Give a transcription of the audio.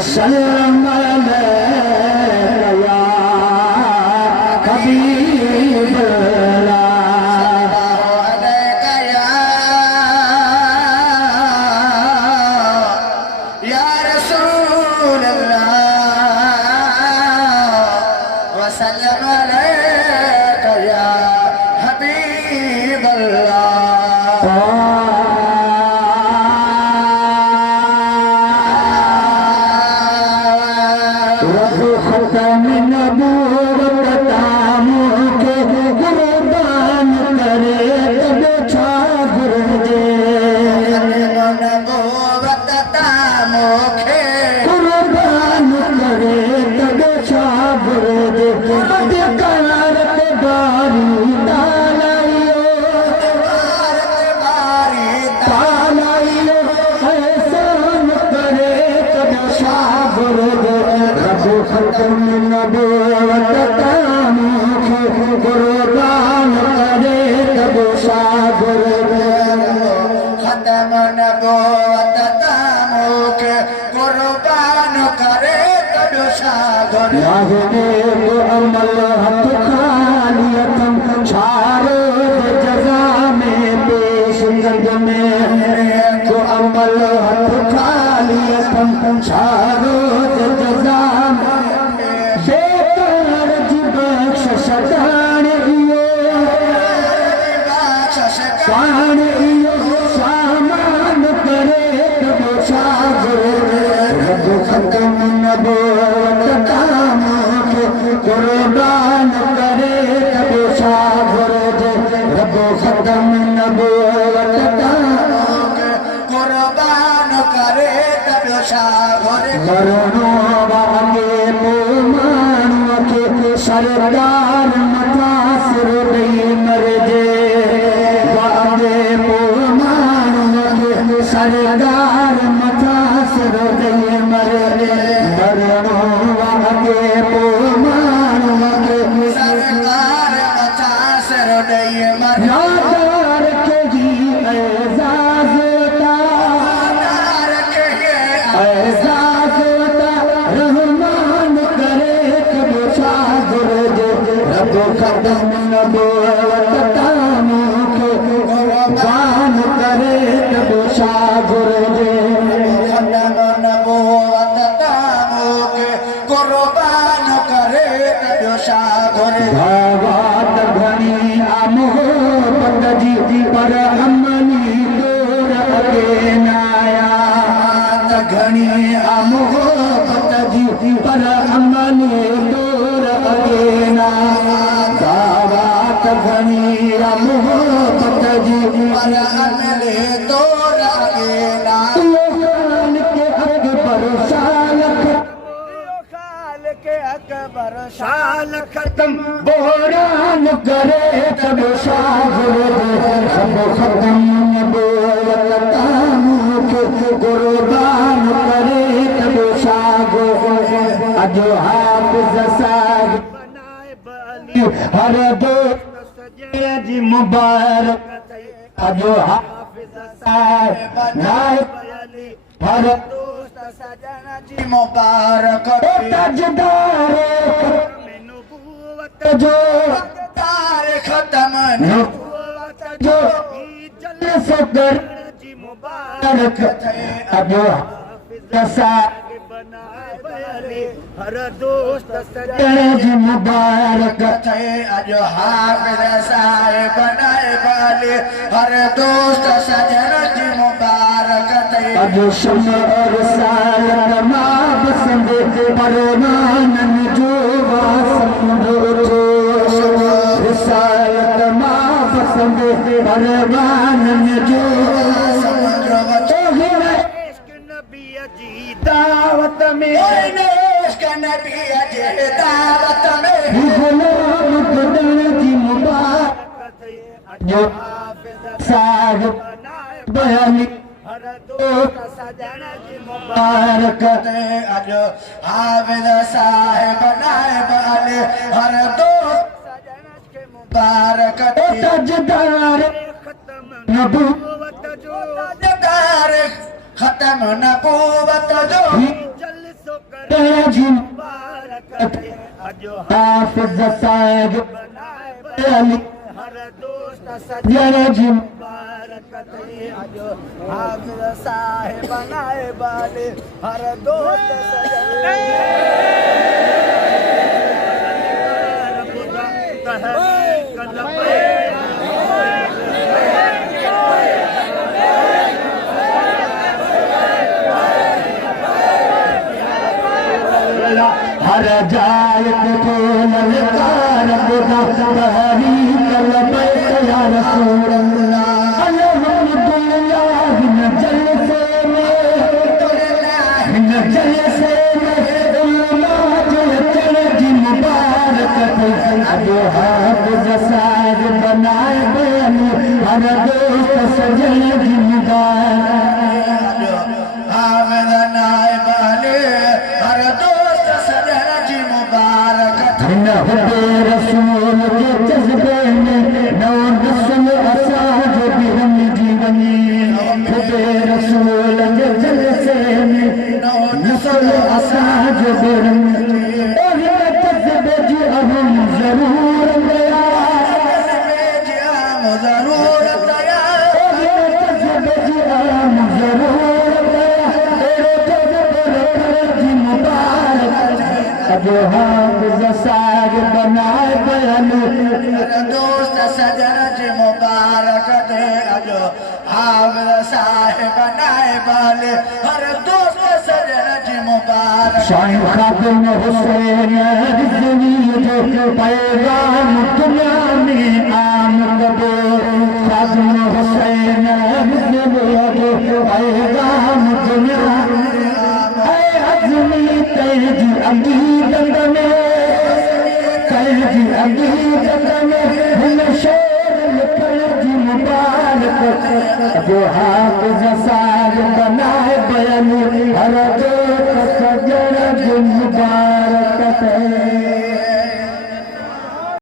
वसल्लम अलैका या हबीबल्लाह। सरदार मथा सिर दई मरजे बाबे मानव सरदार मथा सिर दई मरजे मरणो वागे मानव सरदार मथा सिर दई मरदार के जी एजाज़ता के एजाज़ता रहमान करे कदम नबूवत तामो के कुर्बान करे तब शागुर जे कदम नबूवत तामो के कुर्बान करे तब शागुर भावत घनी मोहब्बत जी पर हमनी दूर अगे नाया घनी मोहब्बत जी पर हमनी दूर अगे नाया घनी मोहब्बत जी पर हमले दूर अगे नाया खान के अकबर शाल खत्म बोरान करे तब शागुर सब खत्म नबूवत तामो के कुर्बान करे तब शागुर अजो हाफिज साहब हर दोस्त जी मुबारक अजो हाफिज साहब नाइब हर दोस्त सजना जी मुबारक ताजदार नबूवत जो तार खत्म नबूवत जो जल सदर जी मुबारक अजो हाफिज साहब हर दोस्त सजना जी मुबारक अजो हाफिज साहब बनाए वाले हर दोस्त सजना जी मुबारक अजो शम्मा और साल मा पसंद परवान जो वासंद रिसालत मा पसंद परवान जो दावत में नबी जी दावत में गुलाम खुदा जी मुबारक जो साहब बयानी हर दोस्त सजना जी मुबारक अजो हाफिज साहब नाइब वाले हर दोस्त सजना के मुबारक ताजदार खत्म नबूवत जो ताजदार खत्म नबूवत जो जल सो हाफिज़ साहिब अली हर दोस्त यारा जी मुबारकत अजो हाफिज़ साहिब बनाए बाले हर दोस्त हर जाए तो ललकार बुदा बहरी कलमे या रसूल अल्लाह अल्हम्दुलिल्लाह बिन जलसे में उल्मा जो चढ़ की मुबारकत अजो हाफिज़ साहिब बनाए बयानी हर दोस्त सजन की मुबारक हाफिज़ नाइब अली हर दोस्त सजन की मुबारकत न हुबे रसूल के जज्बे में नौ नस्ल असाज भी हम जीवनी हुबे रसूल के जलसे में नौ नस्ल असाज भी हम जज्बे जी हम जरूर गया जरूर दया जज्बे जी हम जरूर गया जी मुबारक अजो हाफिज़ साहिब बनाए बयानी दोस्त सजन जी मुबारकत अजो हाफिज़ साहिब बनाए बाले हर दोस्त सजन जी मुबारक शाहिद खादिम हुसैन रिज़वी जो पैगाम दुनिया में आम कबो खादिम हुसैन रिज़वी जो पैगाम दुनिया ऐ अज़मी तेजी अक़ीदत में तेजी अक़ीदत में हुन शेर लिखण जी मुबारक जो हाफिज़ साहिब